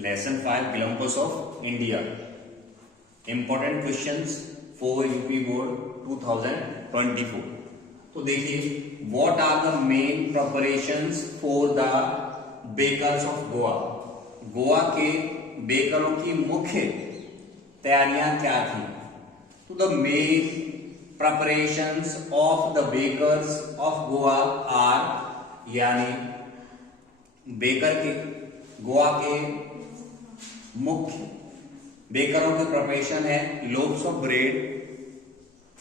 Lesson 5 Columbus of India. Important questions for UP board 2024। तो देखिए, what are the main preparations for the bakers of Goa. Goa के बेकरों की मुख्य तैयारियां क्या थी। तो the main preparations of the bakers of Goa are, यानी बेकर के गोवा के मुख्य बेकरों की प्रिपरेशन है लोव्स ऑफ ब्रेड,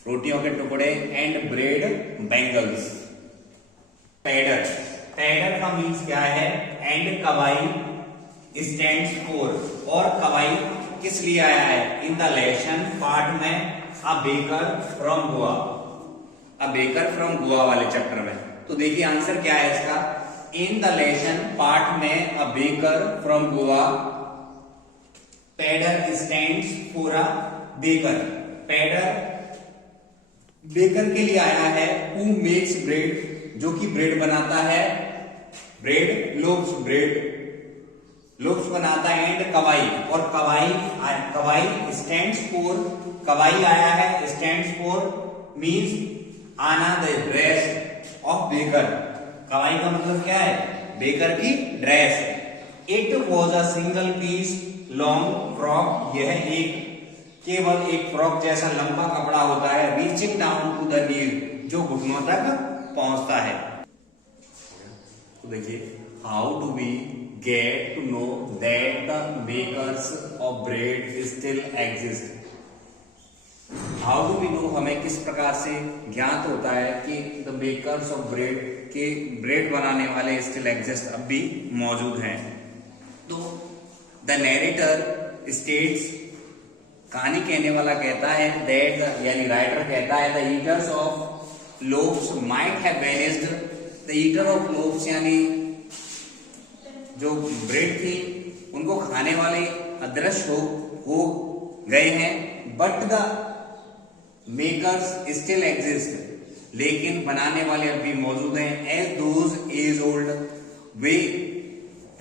रोटियों के टुकड़े, and bread bangles. Pader, pader का मीन्स क्या है, एंड कवाई स्टैंड्स फॉर, और कवाई किस लिए आया है इन द लेसन पार्ट में a baker from Goa, a baker from Goa वाले चैप्टर में। तो देखिए आंसर क्या है इसका, इन द लेसन पार्ट में a baker from Goa, pader stands for a baker. Pader baker के लिए आया है हु मेक्स ब्रेड, जो कि ब्रेड बनाता है, ब्रेड लोव्स, ब्रेड लोव्स बनाता है, एंड कवाई, और कवाई स्टैंड्स फॉर, कवाई आया है स्टैंड्स फॉर मीन्स आना द ड्रेस ऑफ बेकर। कवाई का मतलब क्या है, बेकर की dress. It was a single piece long frock, यह केवल एक फ्रॉक जैसा लंबा कपड़ा होता है, reaching down to the knee, जो घुटनों तक पहुंचता है। तो देखिए, how do we get to know that the makers of bread still exist। How do we know, हमें किस प्रकार से ज्ञात होता है कि the makers of bread के ब्रेड बनाने वाले still exist, अब भी मौजूद हैं। तो the narrator states, कहानी कहने वाला कहता है that, यानी राइटर कहता है the eaters of loaves might have vanished, the eater of loaves यानी जो ब्रेड थी उनको खाने वाले अदृश्य हो गए हैं, but the makers still exist, लेकिन बनाने वाले अब भी मौजूद हैं। एज दोज एज ओल्ड, वे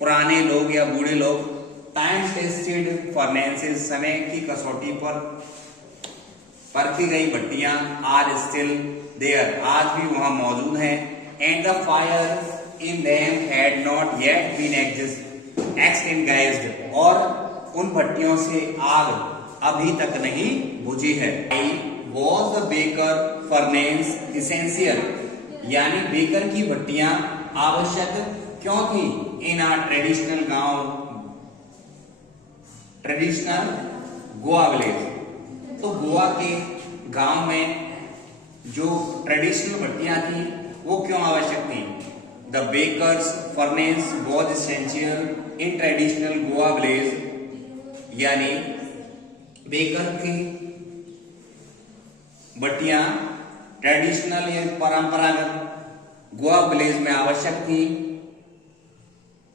पुराने लोग या बूढ़े लोग, टाइम टेस्टेड फर्नेसेस, समय की कसौटी पर परखी गई भट्टियां, आर स्टिल देयर, आज भी वहां मौजूद हैं। And the fire in them had not yet been extinguished, और उन भट्टियों से आग अभी तक नहीं बुझी है। Was the baker furnace essential, यानी बेकर की भट्टियां आवश्यक क्यों थी इन आ ट्रेडिशनल गांव, ट्रेडिशनल गोवा विलेज। तो गोवा के गांव में जो ट्रेडिशनल भट्टियां थी वो क्यों आवश्यक थी। The baker's furnace was essential in traditional Goa village, यानी बेकर की भट्टियां ट्रेडिशनल या परंपरागत गोवा विलेज में आवश्यक थी।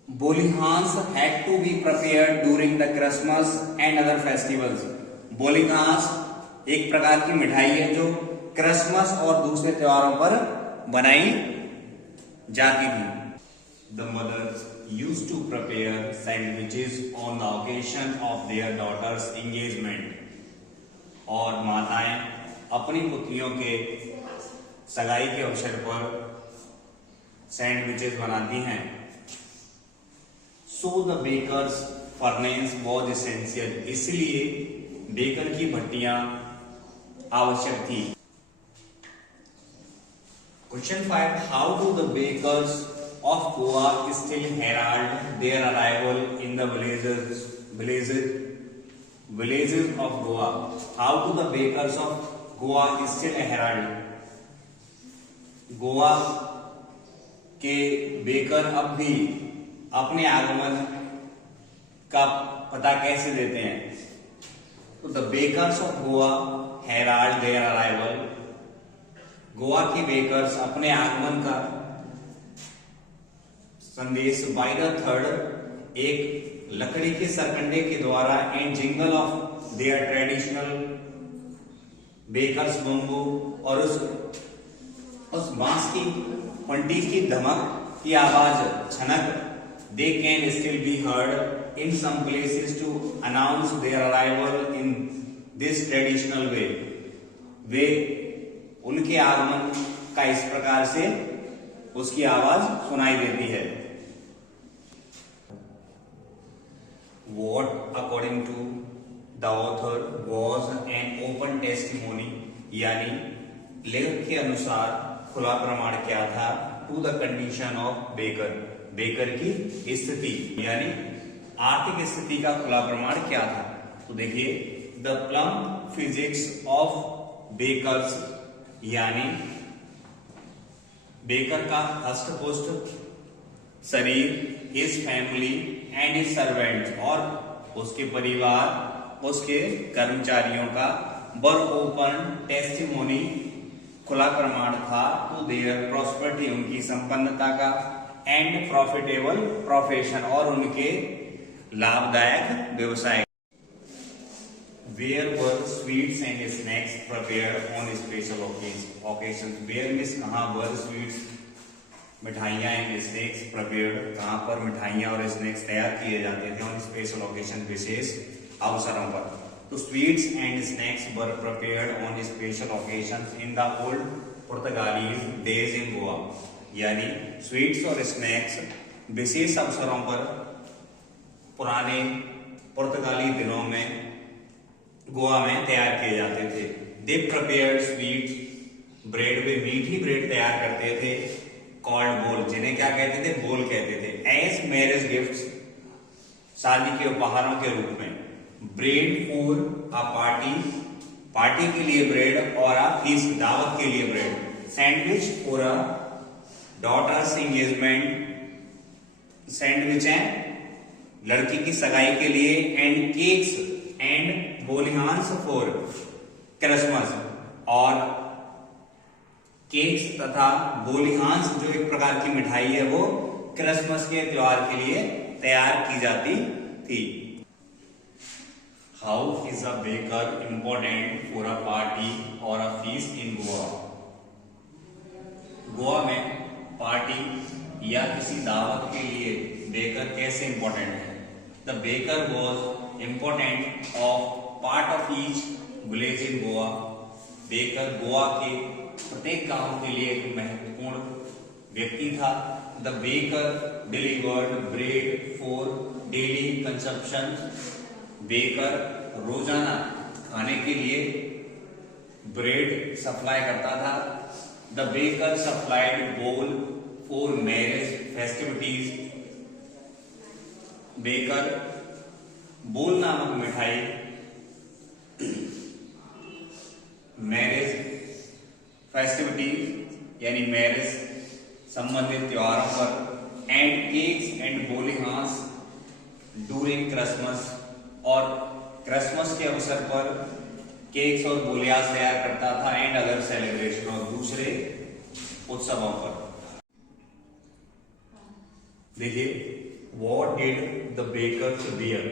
बोलिहांस had to be prepared during the Christmas and other festivals। बोलिहांस एक प्रकार की मिठाई है जो क्रिसमस और दूसरे त्योहारों पर बनाई जाती थी। The mothers used to prepare sandwiches on the occasion of their daughters' engagement, और माताएं अपनी पुत्रियों के सगाई के अवसर पर सैंडविचेस बनाती हैं। So the baker's furnace was essential, इसलिए बेकर की भट्टियां आवश्यक थी। Question 5, how do the bakers of Goa still herald their arrival in the villages of Goa? How do the bakers of Goa still herald? Goa के baker अब भी अपने आगमन का पता कैसे देते हैं। तो the bakers of Goa herald their arrival, Goa के बेकर्स अपने आगमन का संदेश बाय द थर्ड, एक लकड़ी के सरकंडे के द्वारा, and jingle of their traditional bakers bamboo, और उस बांस की पंटी की धमक की आवाज, छनक they can still be heard in some places to announce their arrival in this traditional way. वे उनके आगमन का इस प्रकार से उसकी आवाज सुनाई देती है. What according to the author was an open testimony, यानी लेखक के अनुसार खुला प्रमाण क्या था, to the condition of Baker, baker की स्थिति यानी आर्थिक स्थिति का खुला प्रमाण क्या था. तो देखिए, the plum physics of bakers, यानी बेकर का हष्टपुष्ट शरीर, his family and his servants, और उसके परिवार, उसके कर्मचारियों का वर ओपन टेस्टिमोनी, खुला प्रमाण था, टू देयर प्रॉस्पेरिटी, उनकी संपन्नता का, एंड प्रॉफिटेबल प्रोफेशन, और उनके लाभदायक व्यवसाय. Where were sweets and snacks prepared on special occasions? Where means कहाँ were sweets, मिठाइयाँ एंड स्नैक्स prepared, कहाँ पर मिठाइयाँ और स्नैक्स तैयार किए जाते थे on special occasion, विशेष अवसरों पर. तो sweets and snacks were prepared on special occasions in the old Portuguese days in Goa. यानी स्वीट्स और स्नैक्स विशेष अवसरों पर पुराने पुर्तगाली दिनों में गोवा में तैयार किए जाते थे. दे प्रिपेयर्ड स्वीट ब्रेड, वे मीठी ब्रेड तैयार करते थे, कॉल्ड बोल, जिन्हें क्या कहते थे, बोल कहते थे, एज मैरिज गिफ्ट्स, शादी के उपहारों के रूप में. Bread for a party, party के लिए ब्रेड, और अ फीस्ट, दावत के लिए bread. Sandwich for a daughter's engagement, sandwich है लड़की की सगाई के लिए. And cakes and bolinhas for Christmas, और केक्स तथा बोलिहांस जो एक प्रकार की मिठाई है वो क्रिसमस के त्योहार के लिए तैयार की जाती थी. How is a baker important for a party और अ फीस्ट इन गोवा? गोवा में पार्टी या किसी दावत के लिए बेकर कैसे इंपॉर्टेंट है? The baker was important of part of each village in Goa. Baker Goa के प्रत्येक गांव के लिए एक महत्वपूर्ण व्यक्ति था. The baker delivered bread for daily consumption, baker रोजाना खाने के लिए ब्रेड सप्लाई करता था. द बेकर सप्लाइड बोल फॉर मैरिज फेस्टिविटीज, बेकर बोल नामक मिठाई मैरिज फेस्टिविटी यानी मैरिज संबंधित त्योहारों पर, and cakes and bolinhas during Christmas, और क्रिसमस के अवसर पर केक्स और बोलिहांस तैयार करता था, एंड अदर सेलिब्रेशन, और दूसरे उत्सवों पर. देखिए, what did the bakers wear,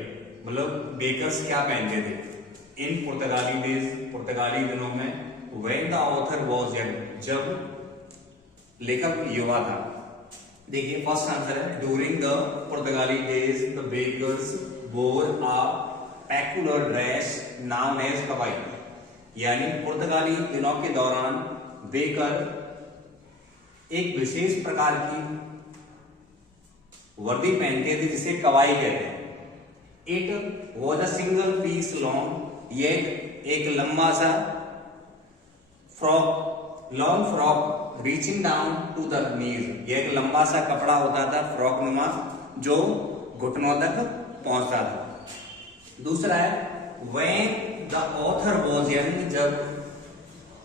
मतलब बेकर्स क्या पहनते थे इन पुर्तगाली डेज, पुर्तगाली दिनों में. When the author was young, जब लेखक युवा था. देखिए, फर्स्ट आंसर है ड्यूरिंग द पुर्तगाली days the bakers wore a peculiar dress known as कवाई, यानी पुर्तगाली दिनों के दौरान बेकर एक विशेष प्रकार की वर्दी पहनते थे जिसे कवाई कहते हैं. It was a single piece long, ये एक लंबा सा frock, long frock reaching down to the knees, ये एक लंबा सा कपड़ा होता था फ्रॉक नुमा जो घुटनों तक पहुंचता था. दूसरा है when the author was young, जब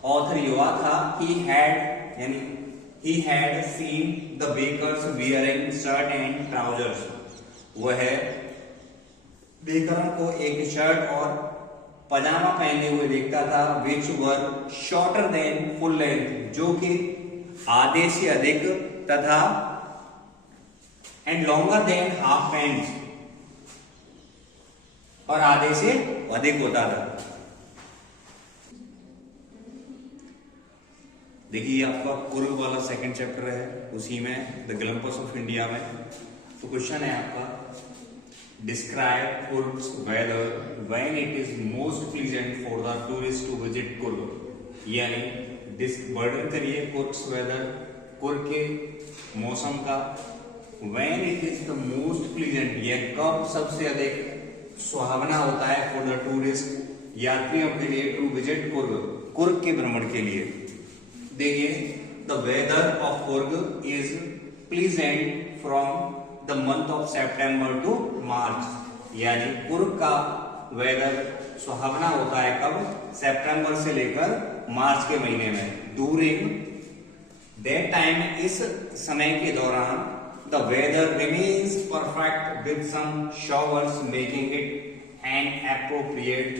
ऑथर युवा था, ही हैड यानी he had seen the bakers wearing shirt and trousers, वह बेकरों को एक शर्ट और पजामा पहने हुए देखता था, which were shorter than full length, जो कि आधे से अधिक तथा and longer than half pants, और आधे से अधिक होता था. देखिए, आपका पूर्व वाला सेकंड चैप्टर है, उसी में द ग्लम्पस ऑफ इंडिया में तो क्वेश्चन है आपका, describe Coorg's weather when it is most pleasant for the tourist to visit Coorg. यानी वर्णन करिए कुर्ग्स वेदर, कुर्ग के मौसम का, when it is the most pleasant, यह कब सबसे अधिक सुहावना होता है फॉर द टूरिस्ट यात्रियों के लिए टू विजिट कुर्ग, कुर्ग के भ्रमण के लिए। देखिए, the weather of Coorg is pleasant from the month of September to March. यानी कुर्ग का वेदर सुहावना होता है कब, सितंबर से लेकर मार्च के महीने में। ड्यूरिंग दैट टाइम, इस समय के दौरान, the weather remains perfect with some showers making it an appropriate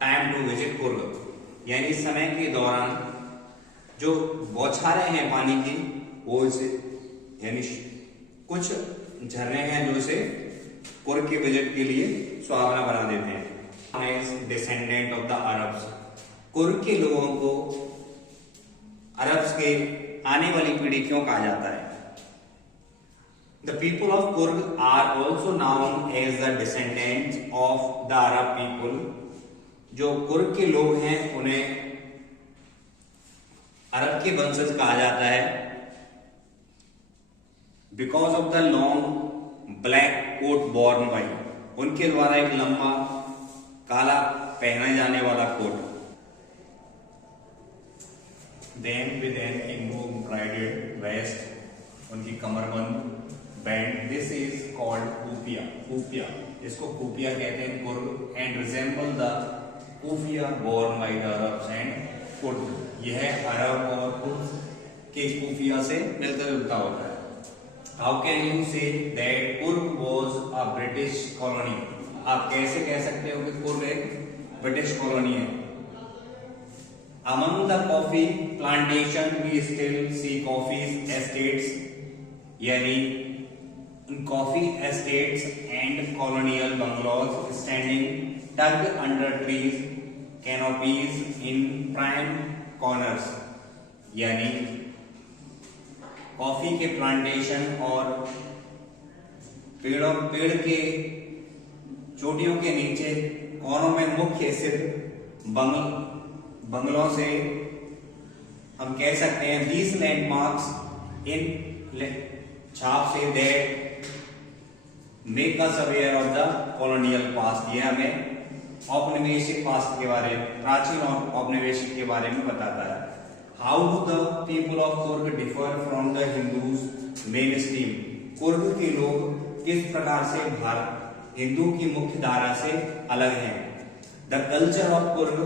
time to visit Coorg. यानी इस समय के दौरान जो बौछारें हैं पानी की, वो इसे यानी कुछ झरने हैं जो इसे कुर्ग के विजिट के लिए सुहावना बना देते हैं। Descendant of the Arabs, Coorg के लोगों को अरब्स के आने वाली पीढ़ी क्यों कहा जाता है? The people of Coorg are also known as the descendants of the Arab people. जो कुर्ग के लोग हैं उन्हें अरब के वंशज कहा जाता है, because of the long black coat borne by, उनके द्वारा एक लंबा काला पहने जाने वाला coat. Then with an embroidered waist, उनकी कमरबंद band, this is called kufiya. Kufiya, इसको कूफिया कहते हैं Coorg, and resemble the kufiya borne by the Arabs and Kurds. यह अरब और कुर्द के कूफिया से मिलता जुलता होता है। How can you say that Coorg was a British colony? आप कैसे कह सकते हो कि कुर्ग एक ब्रिटिश कॉलोनी है? Among the coffee plantation we still see coffee estates, यानी coffee estates and colonial bungalows standing tucked under trees canopies in prime corners। यानी कॉफी के प्लांटेशन और पेड़ के चोटियों के नीचे कोनों में मुख्य स्थित बंगलों से हम कह सकते हैं 20 लैंडमार्क्स इन छाप say that make us aware of the colonial past. यह हमें औपनिवेशिक पास्ट के बारे में, प्राचीन और औपनिवेशिक के बारे में बताता है। How do the people of Coorg differ from the Hindus main stream? Coorg के लोग किस प्रकार से भारत हिंदू की मुख्य धारा से अलग हैं? The culture of Coorg,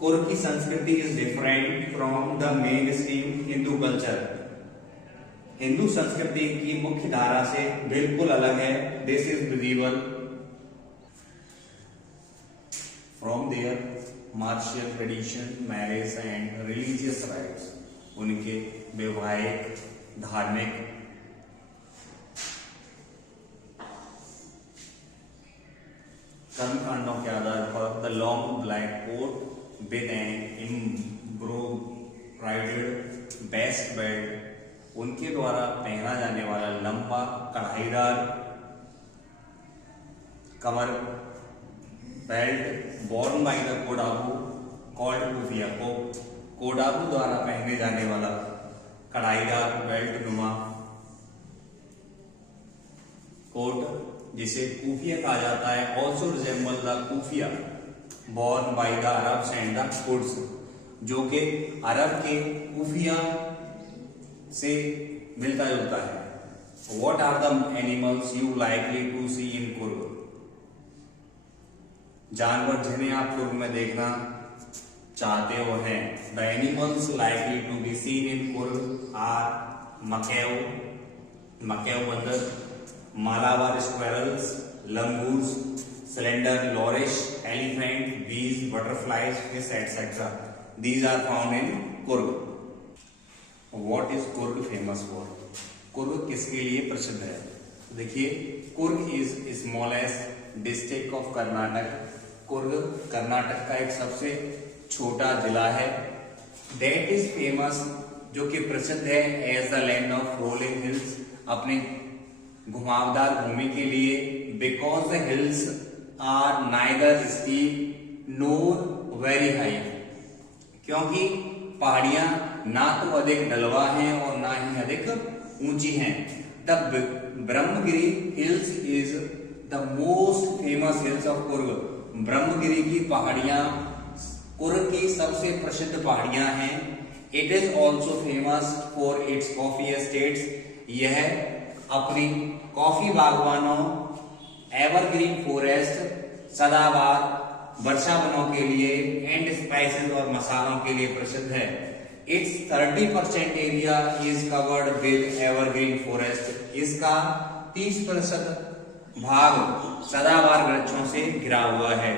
Coorg की संस्कृति is different from the main stream Hindu culture, Hindu संस्कृति की मुख्य धारा से बिल्कुल अलग है। This is visible from their martial tradition, marriage and religious rites, उनके वैवाहिक, धार्मिक कर्मकांडों के आधार पर। The long black coat with an embroidered waist belt, उनके द्वारा पहना जाने वाला लंबा कढ़ाईदार कमर belt, borne by the Kodavu called कूफिया, को कोडाबू द्वारा पहने जाने वाला कढ़ाईदार बेल्ट नुमा कोट जिसे कूफिया कहा जाता है। Also resemble the kufiya borne by the Arabs and the Kurds, जो कि अरब के कूफिया से मिलता जुलता है। What are the animals you likely to see in Coorg? जानवर जिन्हें आप कुर्ग में देखना चाहते हो हैं। The animals likely to be seen in Coorg are मकैव बंदर, Malabar squirrels, langurs, slender loris, elephant, bees, butterflies, fish, etc. These are found in Coorg. What is Coorg famous for? Coorg किसके लिए प्रसिद्ध है? देखिए, Coorg is smallest district of Karnataka. Coorg Karnataka का एक सबसे छोटा जिला है। दैट इज फेमस, जो कि प्रसिद्ध है as the land of rolling hills, अपने घुमावदार भूमि के लिए। Because the hills are neither steep nor very high, क्योंकि पहाड़ियां ना तो अधिक ढलवा हैं और ना ही अधिक ऊंची हैं। The Brahmagiri hills is the most famous hills of Coorg. Brahmagiri की पहाड़ियां कुर्ग की सबसे प्रसिद्ध पहाड़ियां हैं। It is also famous for its coffee estates. यह अपनी कॉफी बागवानों, एवरग्रीन फॉरेस्ट, सदाबहार वर्षा वनों के लिए, एंड स्पाइसेस और मसालों के लिए प्रसिद्ध है। It's 30% area is covered with evergreen forest. इसका 30% भाग सदाबहार वृक्षों से घिरा हुआ है।